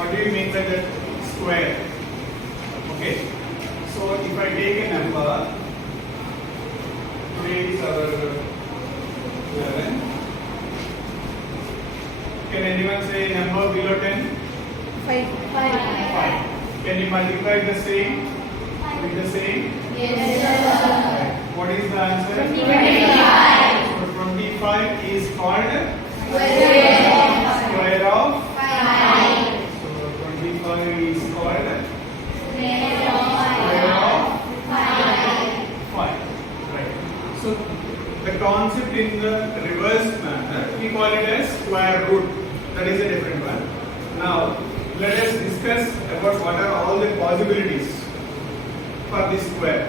What do you mean by that? Square. Okay. So if I take a number, today is our 11. Can anyone say a number below 10? 5. 5. Can you multiply the same with the same? Yes. What is the answer? 25. So 25 is called Square of 5. So 25 is called Square of square of 5. 5. Right. So the concept in the reverse manner, we call it as square root. That is a different one. Now let us discuss about what are all the possibilities for this square.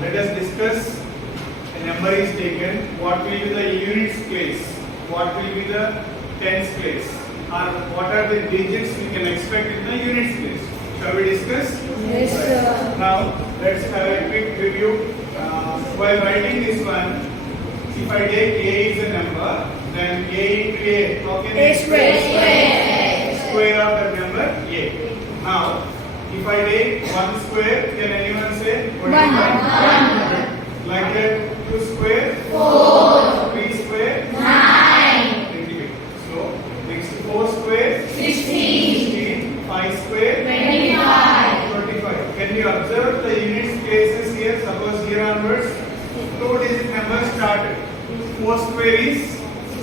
Let us discuss a number is taken, what will be the units place, what will be the tens place, or what are the digits we can expect in the units place. Shall we discuss? Yes, sir. Now let's have a quick review. While writing this one, if I take a is a number, then a into a, how can I square of that number a. Now if I take 1 square, can anyone say what is that? Like that, 2 square, 4. 3 square, 9. So next 4 square, 16. 5 square, 25. 25. Can you observe the units places here? Suppose here onwards, 2-digit number started. 4 square is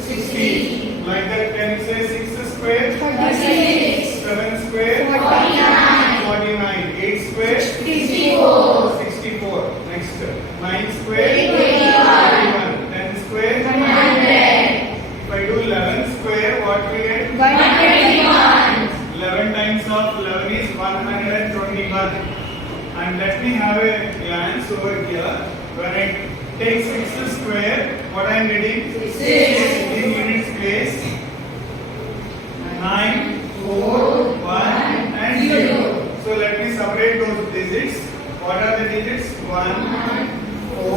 16. Like that, can you say 6 square? 46. 7 square? 49. 49. 8 square? 64. 64. Next, 9 square? 81. 10 square? 100. If I do 11 square, what will get? 121. 11 times of 11 is 121. And let me have a glance over here. When I take 6 square, what I am getting? 6. In units place. 9, 4, 1 and 0. So let me separate those digits. What are the digits? 1, 4,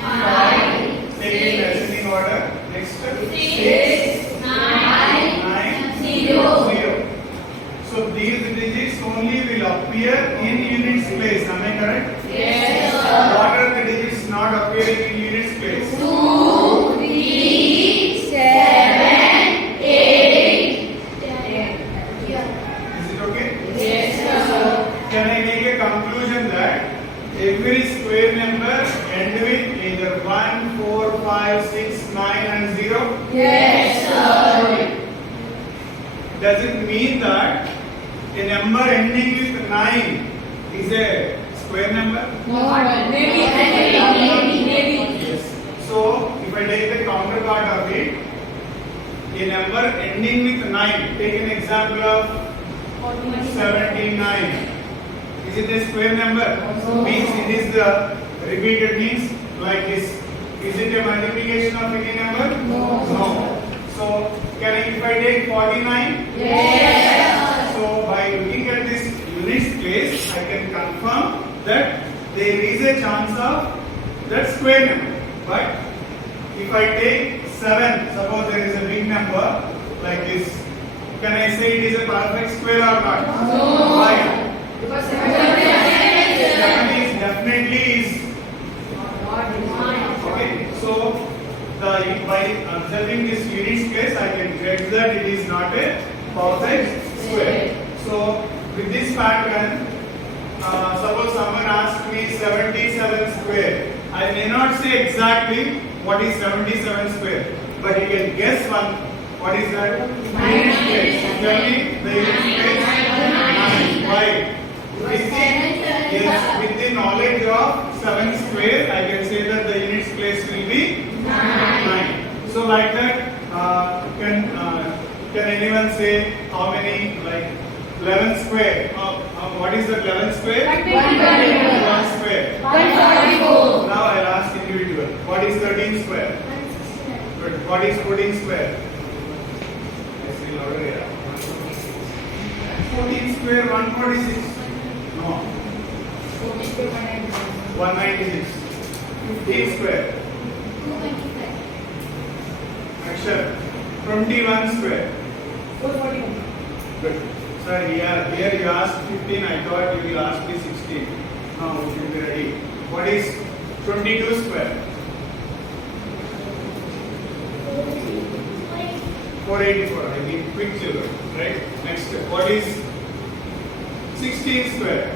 5. Take it ascending order. Next. 6, 9, 0. So these digits only will appear in units place. Am I correct? Yes, sir. What are the digits not appearing in units place? 2, 3, 7, 8. Is it okay? Yes, sir. Can I make a conclusion that every square number end with either 1, 4, 5, 6, 9 and 0? Yes, sir. Does it mean that a number ending with 9 is a square number? No, maybe. Yes. So, if I take the counterpart of it, a number ending with 9, take an example of 79. Is it a square number? No. Means it is the repeated means like this. Is it a multiplication of any number? No. No. So, can I, if I take 49? Yes. So, by looking at this units place, I can confirm that there is a chance of that square number. But if I take 7, suppose there is a big number like this, can I say it is a perfect square or not? No. Why? Because 7 is definitely is. Okay, so by observing this units place, I can get that it is not a perfect square. So with this pattern, suppose someone asks me 77 square. I may not say exactly what is 77 square, but you can guess one. What is that? Unit place. Tell me the unit place. 9. Why? With the knowledge of 7 square, I can say that the units place will be 9. So like that, can anyone say how many, like 11 square? What is the 11 square? 1 square. 144. Now I'll ask individual. What is 13 square? Good. What is 14 square? Yes, we'll order it. 14 square, 146. No. 196. 15 square. Action. 21 square. 441. Good. Sir, here you asked 15. I thought you will ask me 16. Now we should be ready. What is 22 square? 484. I mean quick children, right? Next, what is 16 square?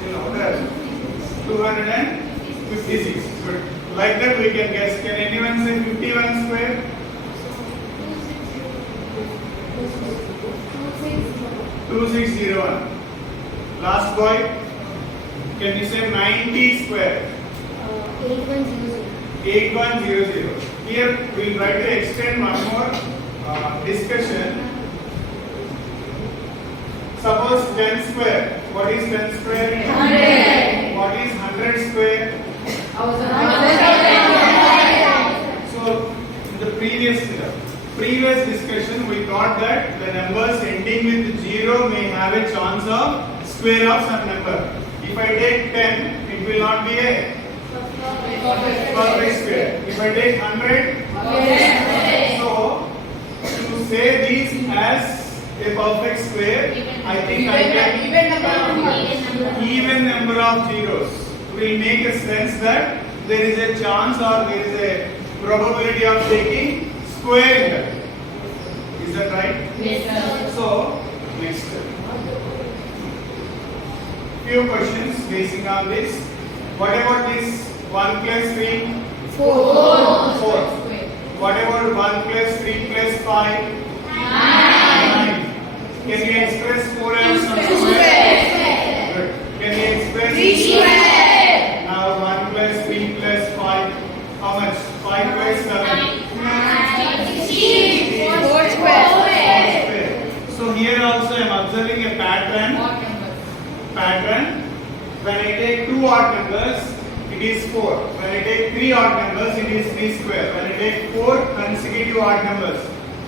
You know that 256. Good. Like that we can guess. Can anyone say 51 square? 2601. Last boy. Can you say 90 square? 8100. Here we will try to extend one more discussion. Suppose 10 square. What is 10 square? 100. What is 100 square? So in the previous discussion we thought that the numbers ending with 0 may have a chance of square of some number. If I take 10, it will not be a perfect square. If I take 100, so to say these as a perfect square, I think I can even number of zeros will make a sense that there is a chance or there is a probability of taking square in that. Is that right? Yes, sir. So next few questions basing on this. What about this 1 plus 3? 4. What about 1 plus 3 plus 5? 9. Can you express 4 as some square? Good. Can you express 3 square? Now 1 plus 3 plus 5. How much? 5 plus 7. 16. 4 square. So here also I am observing a pattern. When I take 2 odd numbers, it is 4. When I take 3 odd numbers, it is 3 square. When I take 4 consecutive odd numbers,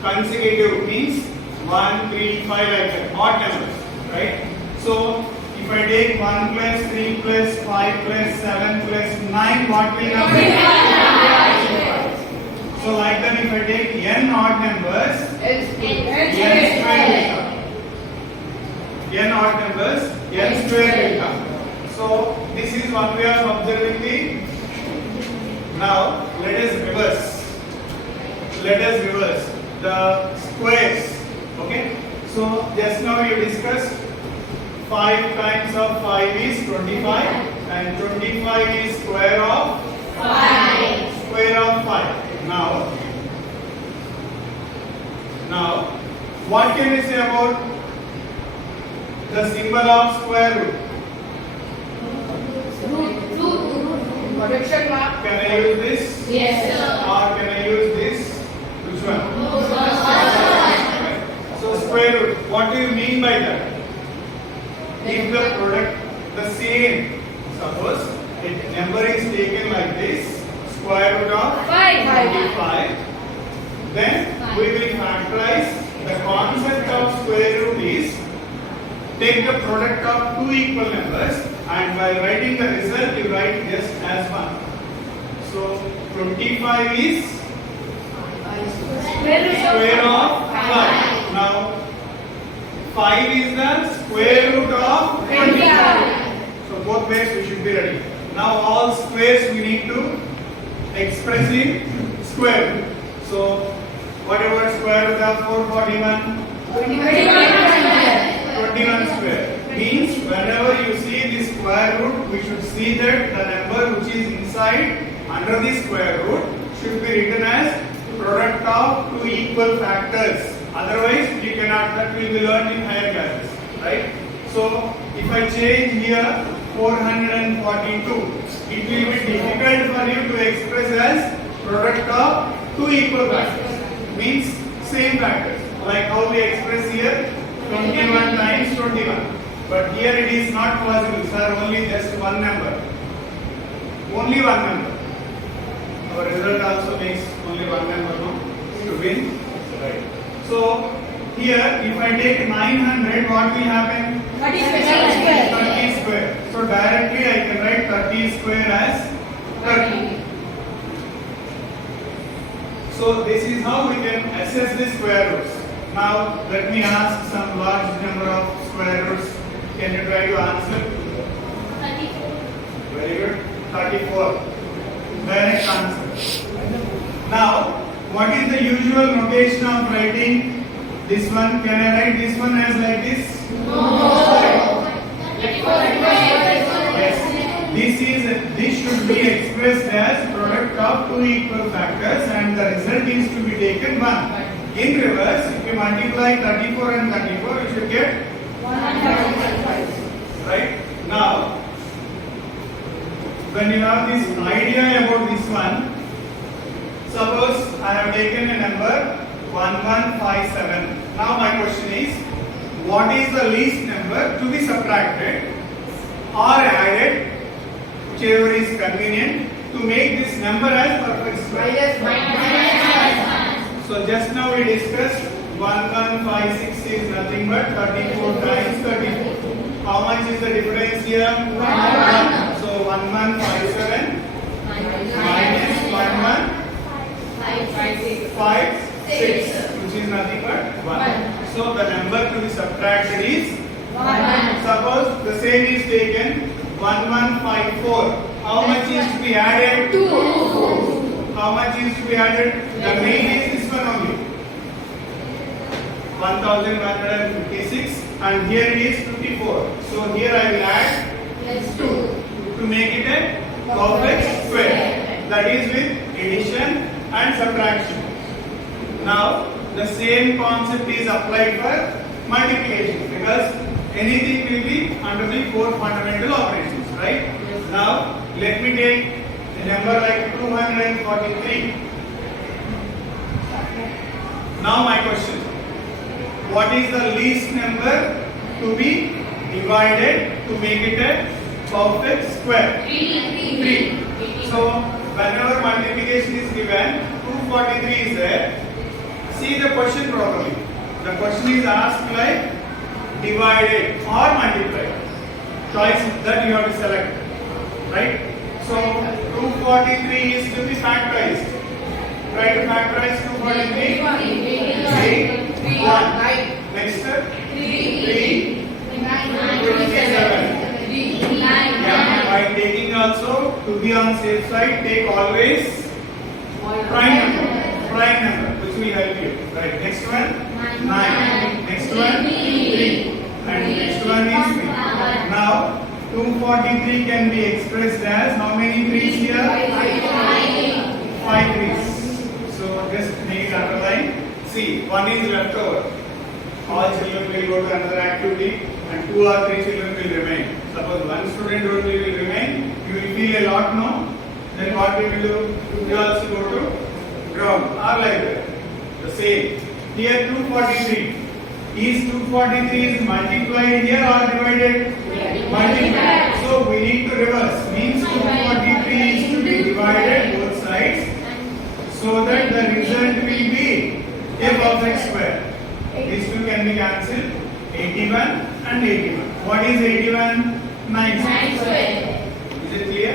consecutive means 1, 3, 5 like that, odd numbers, right? So if I take 1 plus 3 plus 5 plus 7 plus 9, what will happen? So like that, if I take n odd numbers, n square will come. N odd numbers, n square will come. So this is one way of observing the. Now let us reverse the squares. Okay. So just now you discussed 5 times of 5 is 25 and 25 is square of 5. Square of 5. Now what can you say about the symbol of square root? Protection mark. Can I use this? Yes, sir. Or can I use this? Which one? So square root. What do you mean by that? If the product the same, suppose a number is taken like this, square root of 25, then we will factorize. The concept of square root is take the product of two equal numbers, and while writing the result you write just as 1. So 25 is square of 5. Now 5 is the square root of 25. So both ways we should be ready. Now all squares we need to express in square root. So whatever square root of 441? 21 square. Means whenever you see the square root, we should see that the number which is inside under the square root should be written as product of two equal factors. Otherwise, you cannot. That will be learned in higher classes, right? So if I change here 442, it will be difficult for you to express as product of two equal factors. Means same factors. Like how we express here 21 times 21. But here it is not possible, sir. Only just one number. Only one number. Our result also makes only one number, no? To win. Right. So here, if I take 900, what will happen? 30 square. So directly I can write 30 square as 30. So So this is how we can assess the square roots. Now let me ask some large number of square roots. Can you try to answer? 34. Very good. 34. Correct answer. Now, what is the usual notation of writing this one? Can I write this one as like this? No. Yes. This should be expressed as product of two equal factors and the result is to be taken 1. In reverse, if you multiply 34 and 34, you should get right. Now, when you have this idea about this one, suppose I have taken a number 1157. Now my question is, what is the least number to be subtracted or added, whichever is convenient, to make this number as perfect square? So just now we discussed 1156 is nothing but 34 times 34. How much is the difference here? 1. So 1157 minus 1156, which is nothing but 1. So the number to be subtracted is 1. Suppose the same is taken 1154. How much is to be added? 2. How much is to be added? The main is this one only. 1156 and here it is 54. So here I will add 2 to make it a perfect square. That is with addition and subtraction. Now the same concept is applied for multiplication because anything will be under the 4 fundamental operations, right? Now let me take a number like 243. Now my question, what is the least number to be divided to make it a perfect square? 3. So whenever multiplication is given, 243 is there. See the question properly. The question is asked like divided or multiplied. Choice that you have to select, right? So 243 is to be factorized. Try to factorize 243. 3, 1. Next step. 3, 27. Yeah, by taking also, to be on safe side, take always prime number, which will help you. Right. Next one, 9. Next one, 3. And next one is 3. Now, 243 can be expressed as how many 3's here? 5 3's. So just make it underline. See, 1 is left over. All children will go to another activity and 2 or 3 children will remain. Suppose 1 student only will remain, you will feel a lot, no? Then what we will do? You also go to ground or like that. The same. Here 243. Is 243 is multiplied here or divided? Multiplied. So we need to reverse. Means 243 is to be divided both sides so that the result will be a perfect square. These two can be cancelled. 81 and 81. What is 81? 9 square. Is it clear?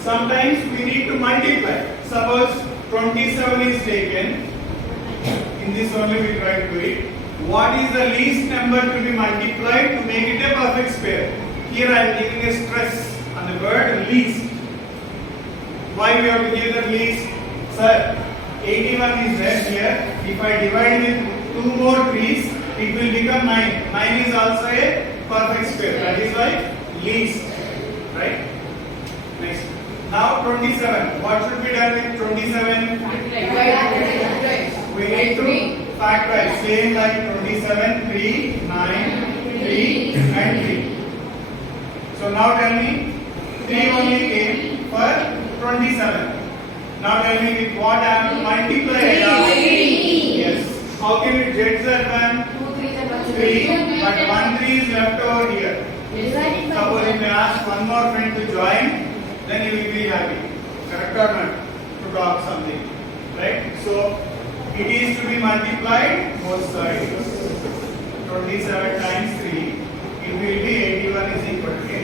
Sometimes we need to multiply. Suppose 27 is taken. In this only we try to do it. What is the least number to be multiplied to make it a perfect square? Here I am giving a stress on the word least. Why we have to give the least? Sir, 81 is there here. If I divide with 2 more 3's, it will become 9. 9 is also a perfect square. That is why least. Right? Next. Now 27. What should be done with 27? We need to factorize. Same like 27, 3, 9, 3 and 3. So now tell me, 3 only came for 27. Now tell me with what I have to multiply it up. Yes. How can we get that one? 3. But 1 3 is left over here. Suppose if I ask one more friend to join, then you will be happy. Correct or not? To talk something. Right? So it is to be multiplied both sides. 27 times 3. It will be 81 is equal to 8.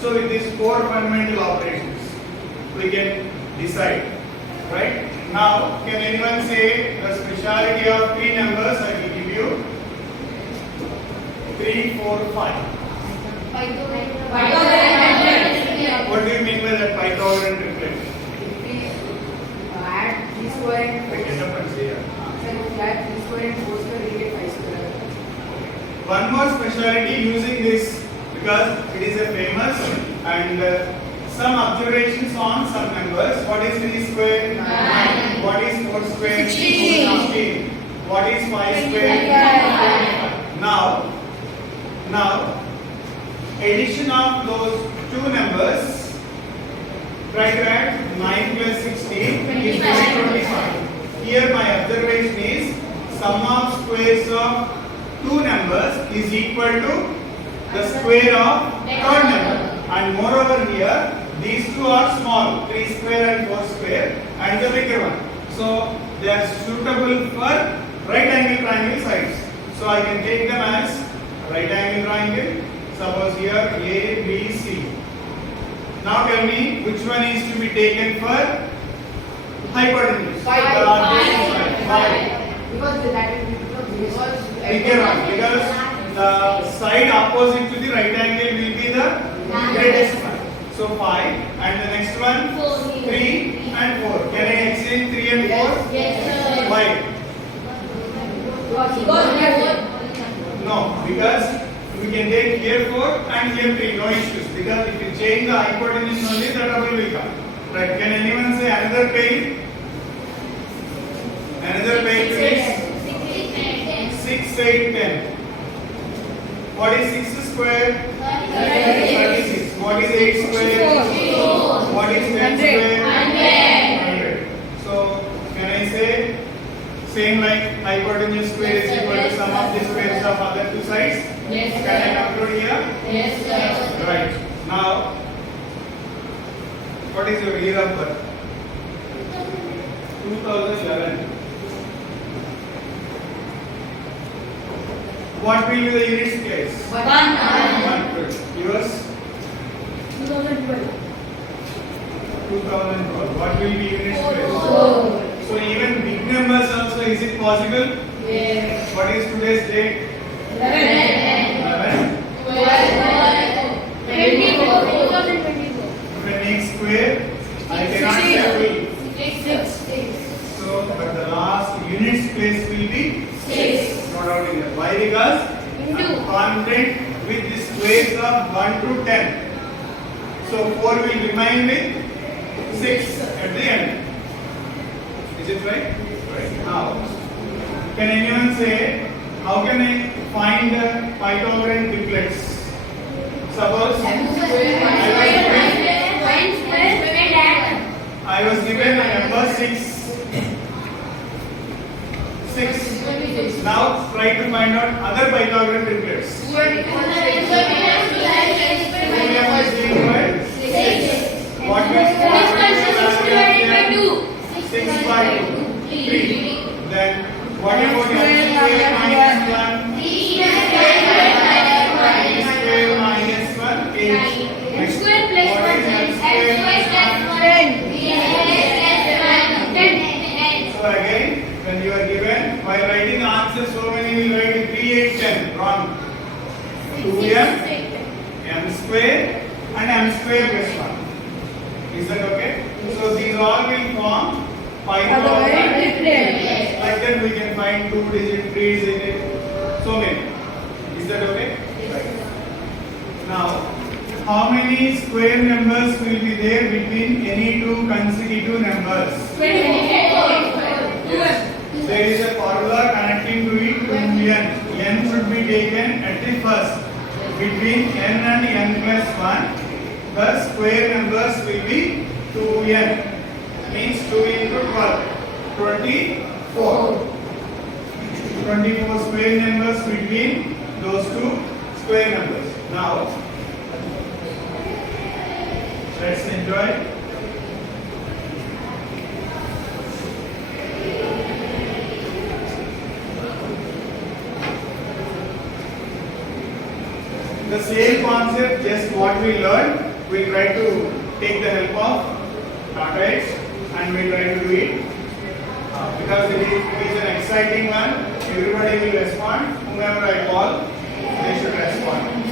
So with these 4 fundamental operations, we can decide. Right? Now, can anyone say the speciality of three numbers? I will give you 3, 4, 5. What do you mean by that Pythagorean triplet? If we add 3 square and 4 Get up and say yeah. so if we add 3 square and 4 square, we get 5 square. One more speciality using this because it is a famous and some observations on some numbers. What is 3 square? 9. What is 4 square? 16. What is 5 square? 25. Now, addition of those two numbers, try to add 9 plus 16 is 25. Here my observation is sum of squares of two numbers is equal to the square of third number. And moreover here, these two are small, 3 square and 4 square, and the bigger one. So they are suitable for right angle triangle sides. So I can take them as right angle triangle. Suppose here A, B, C. Now tell me which one is to be taken for hypotenuse. Five. The largest side. 5. Because that will be Bigger one, because the side opposite to the right angle will be the greatest one. So 5 and the next one 3 and 4. Can I exchange 3 and 4? Yes, sir. Why? because No, because we can take here 4 and here 3, no issues. Because if you change the hypotenuse only, the double will come. Right? Can anyone say another pair? Another pair please. 6, 8, 10. What is 6 square? 36. What is 8 square? 54. What is 10 square? 100. 100. So, can I say same like hypotenuse square is equal to sum of the squares of other two sides? Yes, Can I sir. conclude here? Yes, sir. Right. Now, what is your year of birth? 2011. What will be the unit place? 1. 1. Yours? 2012. What will be unit place? 4. So even big numbers also, is it possible? Yes. What is today's date? 11. 11. 24. If I make square, I cannot say full. 6. So, but the last unit place will be 6. not out in there. Why? Because Into. I'm confident with the squares of 1 to 10. So 4 will remain with 6 at the end. Is it right? Right. Now, can anyone say how can I find the Pythagorean triplets? Suppose I was given a number 6. 6. Now try to find out other Pythagorean triplets. 2m is equal to 6. What is 6 by 2? 3. Then what about m square minus 1? 3 square minus 1? 8. Next, Square plus what is 1 m square minus 1? So again, when you are given, while writing the answer, so many will write 3, 8, 10. Wrong. 2m, m square and m square plus 1. Is that okay? So these all will form Pythagorean triplets. Like that we can find 2 digit, 3 digit, so many. Is that okay? Right. Now, how many square numbers will be there between any two consecutive numbers? There is a formula connecting to it to n. N should be taken at the first. Between n and n plus 1, the square numbers will be 2n. Means 2 into 12. 24. 24 square numbers between those two square numbers. Now, let's enjoy. The same concept, just what we learned, we'll try to take the help of Tata X and we'll try to do it because it is an exciting one. Everybody will respond. Whomever I call, they should respond.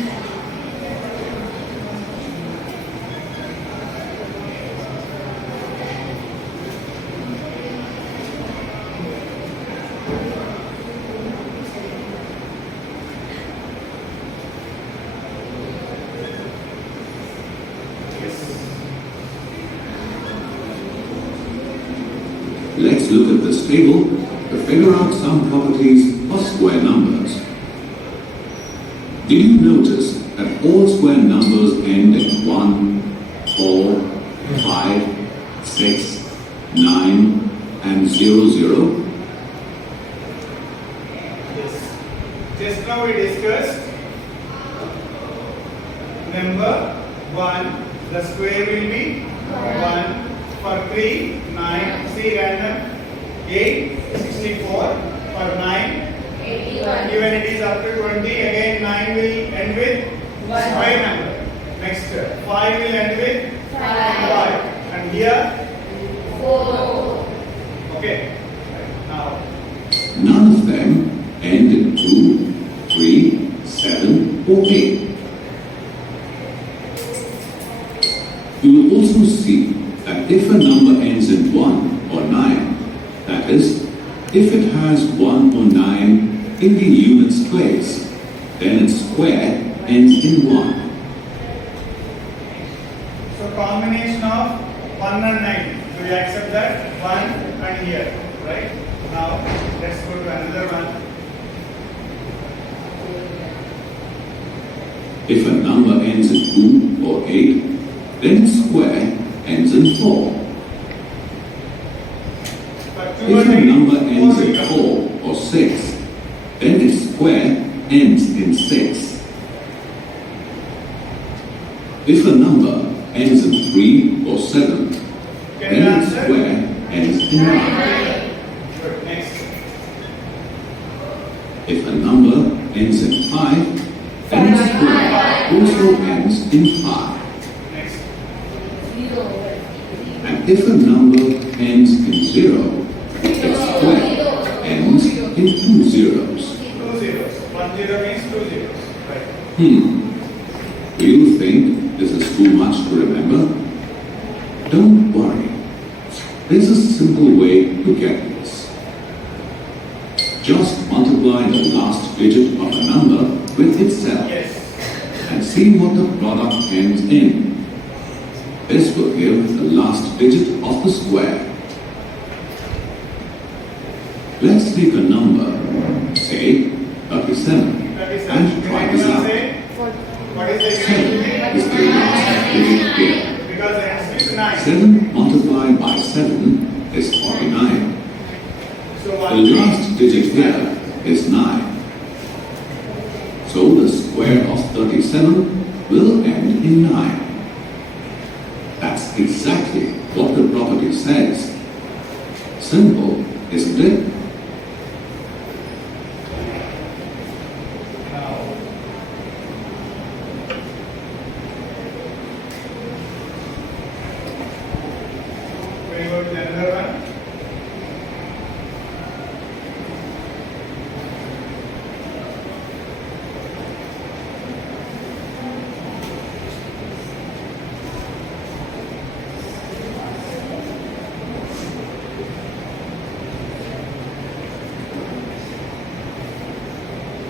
Let's look at this table to figure out some properties of square numbers. Did you notice that all square numbers end in 1, 4, 5, 6, 9 and 0, 0? Yes. Just now we discussed number 1, the square will be 1. For 3, 9, see random, 8, 64, for 9, 81. even it is up to 20, again 9 will end with One. square number. Next, 5 will end with 5. And here, 4. okay. Now, None of them end in 2, 3, 7 or 8. You will also see that if a number ends in 1 or 9, that is, if it has 1 or 9 in the units place, then its square ends in 1. so combination of 1 and 9. Do you accept that? 1 and here, right? Now, let's go to another one. If a number ends in 2 or 8, then its square ends in 4. For 2 If and a 8, number ends 4 will in come. 4 or 6, then its square ends in 6. If a number ends in 3 or 7, Can you then its answer? square ends in 9. Good. Next. If a number ends in 5, then its square also ends in 5. Next. 0. And And if a number ends in 0, its square ends in 2 zeros. 2 zeros. 1 zero means 2 zeros. Right. Do you think this is too much to remember? Don't worry. There's a simple way to get this. Just multiply the last digit of a number with itself Yes. and see what the product ends in. This will give the last digit of the square. Let's take a number, say 37, 37. and try Can this anyone out. say what is the 7 unit? is the last digit here. Because it ends with 9. 7 multiplied by 7 is 49. So The 1 last digit here is 9. So the square of 37 will end in 9. That's exactly what the property says. Simple, isn't it? Now, we go to another one.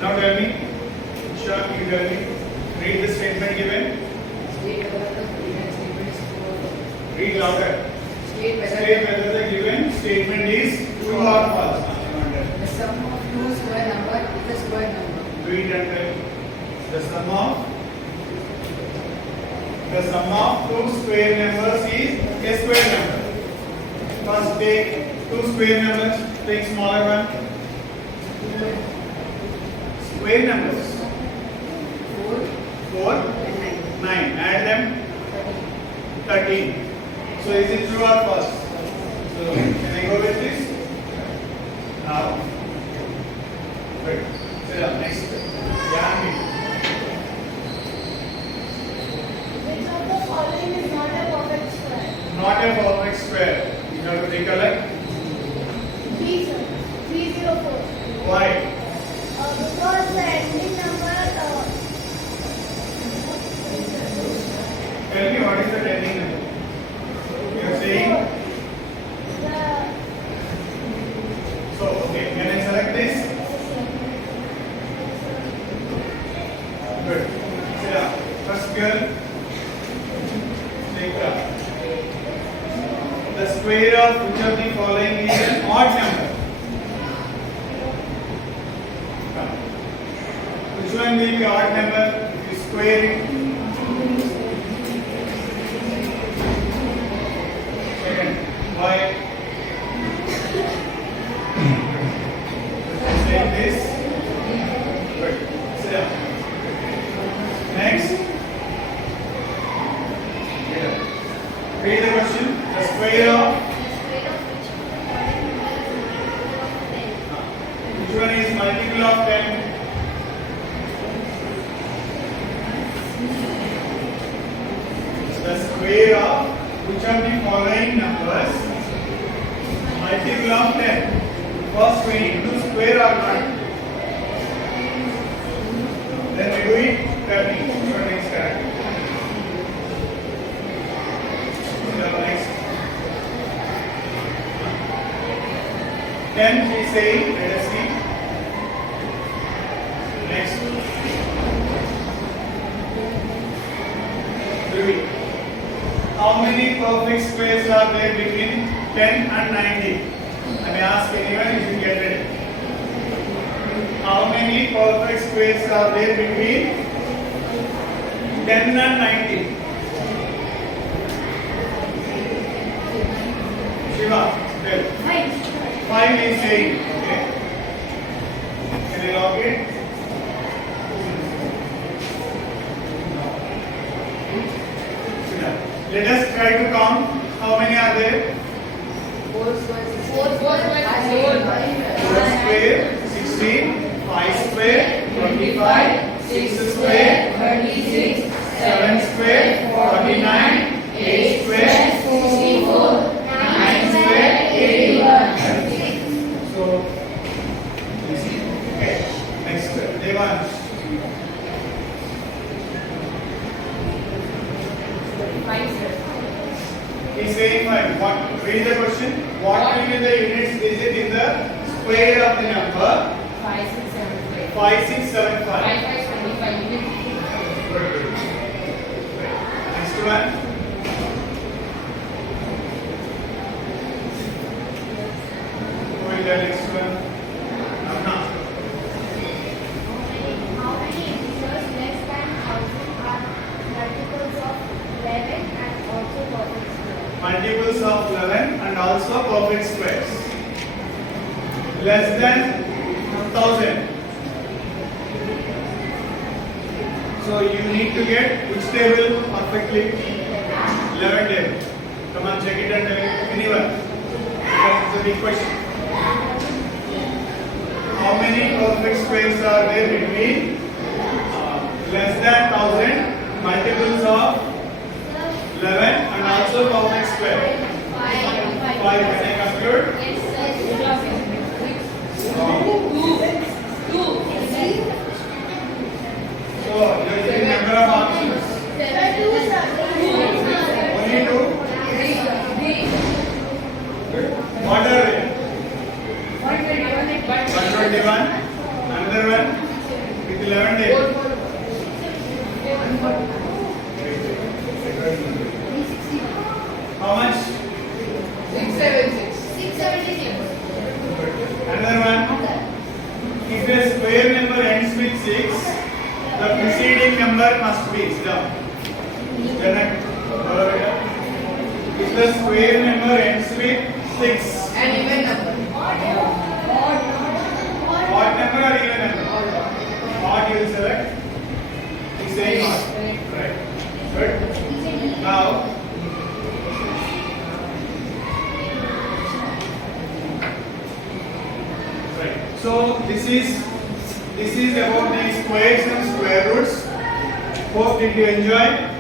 Now tell me, Shah, you tell me, read the statement given. State whether the given statement is true or false. Read louder. State whether State whether the given statement is true or false. the sum of two square number is a square number. Read and tell. The sum of two square numbers is a square number. First take two square numbers, take smaller one. Square numbers. 4, 9. Add them. 13. So is it true or false? So can I go with this? Now. Wait. Sit down. Next. Yami. Which of the following is not a perfect square? Not a perfect square. You have to recollect. B 04. Why? Because the ending number Tell me what is the ending number? You are saying. So, okay, can I select this? Good. Sit down. First girl. Take up. The square of which of the following is an odd number? Come. Which one will be odd number if you square it? Second. Why? Saying this. Good. Sit down. Next. Get up. Read the question. The square of which one is multiple of 10? The square of which of the following numbers multiple of 10? First we need to square or not. Then we do it 30. Which one is correct? Next. 10 we say, let us see. Next. 3. How many perfect squares are there between 10 and 90? I may ask anyone if you get ready. How many perfect squares are there between 10 and 90? Shiva, tell. 5 is saying, okay. Can you log it? Let us try to count. How many are there? 4 squares. 4 square, 16, 5 square, 25, 6 square, 36, 7 square, 49, 8 square, 64, 9 square, 81. So, okay, next, Devan. He's saying 5. What? Read the question. What will be the units digit in the square of the number 5675? Good. Next one. Who will the next one? Amna. How many integers less than 1000 are multiples of 11 and also perfect squares? Multiples of 11 and also perfect squares. Less than 1000. So you need to get which table perfectly? 11 table. Come on, check it and tell me. Anyone? That's a big question. How many perfect squares are there between less than 1000, multiples of 11 and also perfect square? 5. Can I compute? So you are getting number of options. Only 2. What are they? 121. Another one with 11 days. How much? 676. Another one. If a square number ends with 6, the preceding number must be down. If the square number ends with 6, And even number. odd number or even number? Odd you will select. He's saying odd. Right. Good. Now, right. So this is about the squares and square roots. Hope did you enjoy?